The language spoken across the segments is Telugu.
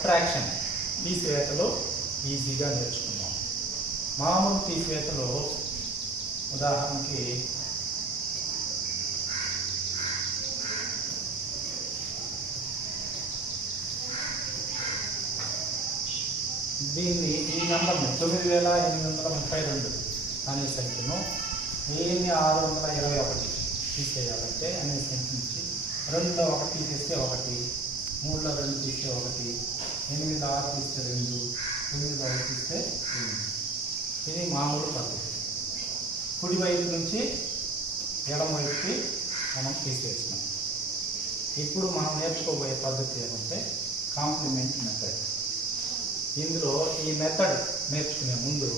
సబ్ట్రాక్షన్ తీసివేతలో ఈజీగా నేర్చుకుందాం. మామూలు తీసివేతలో ఉదాహరణకి దీన్ని ఈ నెంబర్ని 9832 అనే సంఖ్యను 1621 తీసేయాలంటే అనే సంఖ్య నుంచి 2లో 1 తీసేస్తే 1, 3లో 2 తీస్తే 1, 8 6 తీస్తే 2, 9 1 తీస్తే 2. ఇది మామూలు పద్ధతి. కుడి వైపు నుంచి ఎడమ వైపుకి మనం తీసేస్తున్నాం. ఇప్పుడు మనం నేర్చుకోబోయే పద్ధతి ఏమంటే కాంప్లిమెంట్ మెథడ్. ఇందులో ఈ మెథడ్ నేర్చుకునే ముందు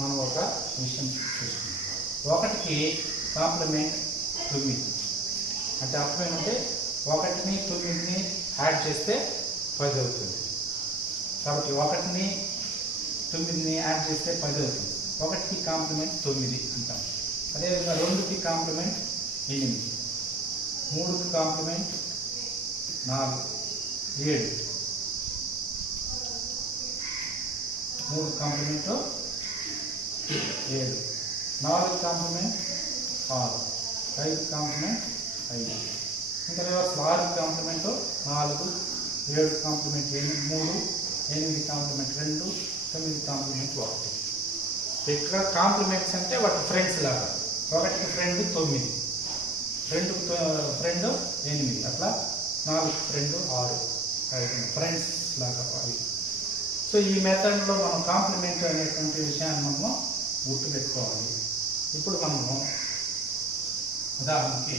మనం ఒక విషయం చూసుకుందాం. 1కి కాంప్లిమెంట్ 9 అంటే అర్థం ఏమంటే 1ని 9ని యాడ్ చేస్తే 10 అవుతుంది. కాబట్టి 1ని 9ని యాడ్ చేస్తే 10 అవుతుంది. 1కి కాంప్లిమెంట్ 9 అంటాం. అదేవిధంగా 2కి కాంప్లిమెంట్ 8, 3కి కాంప్లిమెంట్ 4, 7, 3 కాంప్లిమెంట్ 7, 4 కాంప్లిమెంట్ 6, 5 కాంప్లిమెంట్ 5, ఇంకా reverse 6 complement 4, 7 complement 3, 8 complement 2, 9 complement 1. ఇక్కడ కాంప్లిమెంట్స్ అంటే వాటి ఫ్రెండ్స్ లాగా. 1కి ఫ్రెండ్ 9, 2కి ఫ్రెండ్ 8, అట్లా 4కి ఫ్రెండ్ 6, 5 ఫ్రెండ్స్ లాగా అవి. సో ఈ మెథడ్లో మనం కాంప్లిమెంట్ అనేటువంటి విషయాన్ని మనము గుర్తుపెట్టుకోవాలి. ఇప్పుడు మనము ఉదాహరణకి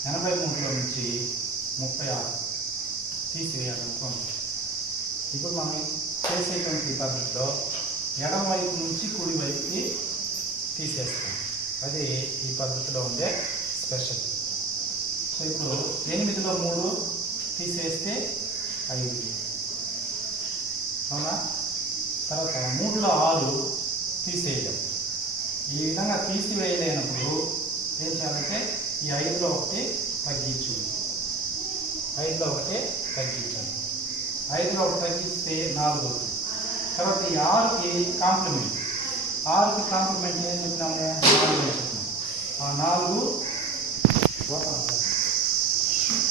83లో నుంచి 36 తీసివేయాలనుకోండి. ఇప్పుడు మనం చేసేటువంటి పద్ధతిలో ఎడమ వైపు నుంచి కుడి వైపుకి తీసేస్తాం. అది ఈ పద్ధతిలో ఉండే స్పెషల్. సో ఇప్పుడు 8లో 3 తీసేస్తే 5, అవునా? తర్వాత 3లో 6 తీసేయడం. ఈ విధంగా తీసివేయలేనప్పుడు ఏం చేయాలంటే ఈ 5లో 1 తగ్గించు, 5లో 1 తగ్గించాలి. 5లో 1 తగ్గిస్తే 4 అవుతుంది. తర్వాత ఈ 6కి కాంప్లిమెంట్, 6కి కాంప్లిమెంట్ ఏం చెప్పినాము? 4 చెప్పినాము. ఆ 4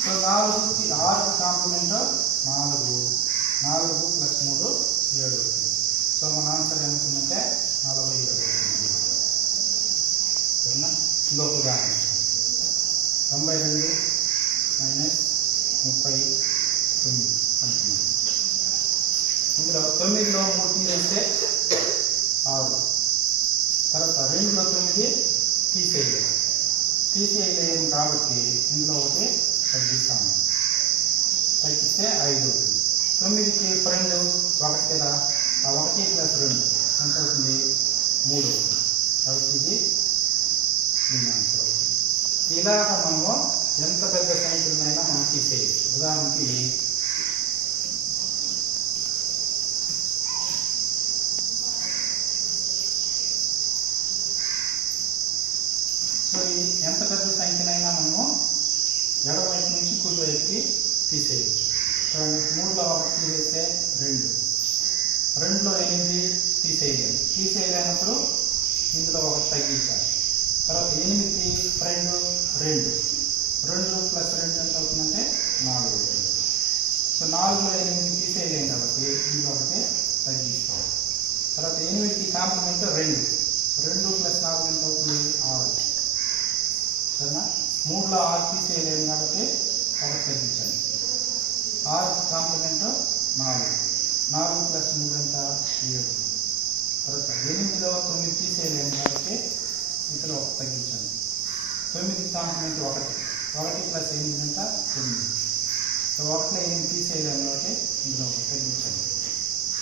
సో 4కి 6కి కాంప్లిమెంట్ 4, 4 + 3 7 అవుతుంది. సో మన ఆన్సర్ ఏమవుతుందంటే 47 అవుతుంది. సరేనా? ఇంకొక ఉదాహరణ 92 - 39 అంటున్నాం. ఇందులో 9లో 3 తీసేస్తే 6, తర్వాత 2లో 9 తీసేయలేము కాబట్టి ఇందులో 1 తగ్గిస్తాము. తగ్గిస్తే 5 అవుతుంది. 9కి ఫ్రెండ్ 1 కదా, ఆ 1 + 2 ఎంత అవుతుంది? 3 అవుతుంది. కాబట్టి ఇది దీని ఆన్సర్ అవుతుంది. ఇలాగ మనము ఎంత పెద్ద సంఖ్యలైనా మనం తీసేయచ్చు. ఉదాహరణకి సో ఎంత పెద్ద సంఖ్యనైనా మనము ఎడమవైపు నుంచి కుడి వైపుకి తీసేయచ్చు. 3లో 1 తీసేస్తే 2, 2లో 8 తీసేయలేనప్పుడు ఇందులో 1 తగ్గించాలి. తర్వాత 8కి ఫ్రెండ్ 2, 2 + 2 ఎంత అవుతుందంటే 4 అవుతుంది. సో 4లో 8 తీసేయలేము కాబట్టి ఇందులో 1 తగ్గిస్తాం. తర్వాత 8కి కాంప్లిమెంట్ 2, 2 + 4 ఎంత అవుతుంది? 6. సరేనా? 3లో 6 తీసేయలేము కాబట్టి 1 తగ్గించండి. 6కి కాంప్లిమెంట్ 4, 4 + 3 ఎంత? 7. తర్వాత 8లో 9 తీసేయలేము కాబట్టి ఇందులో 1 తగ్గించండి. 9కి కాంప్లిమెంట్ 1, 1 + 8 ఎంత? 9. సో 1లో 8 తీసేయలేము కాబట్టి ఇందులో 1 తగ్గించండి.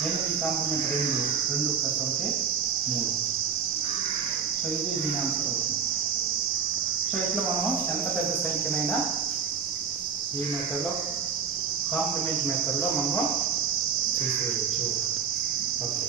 8కి కాంప్లిమెంట్ 2, 2 + 1 3. సో ఇది దీని ఆన్సర్ అవుతుంది. సో ఇట్లా మనం ఎంత పెద్ద సంఖ్యనైనా ఈ మెథడ్లో కాంప్లిమెంట్ మెథడ్లో మనం తీసేయచ్చు. ఓకే.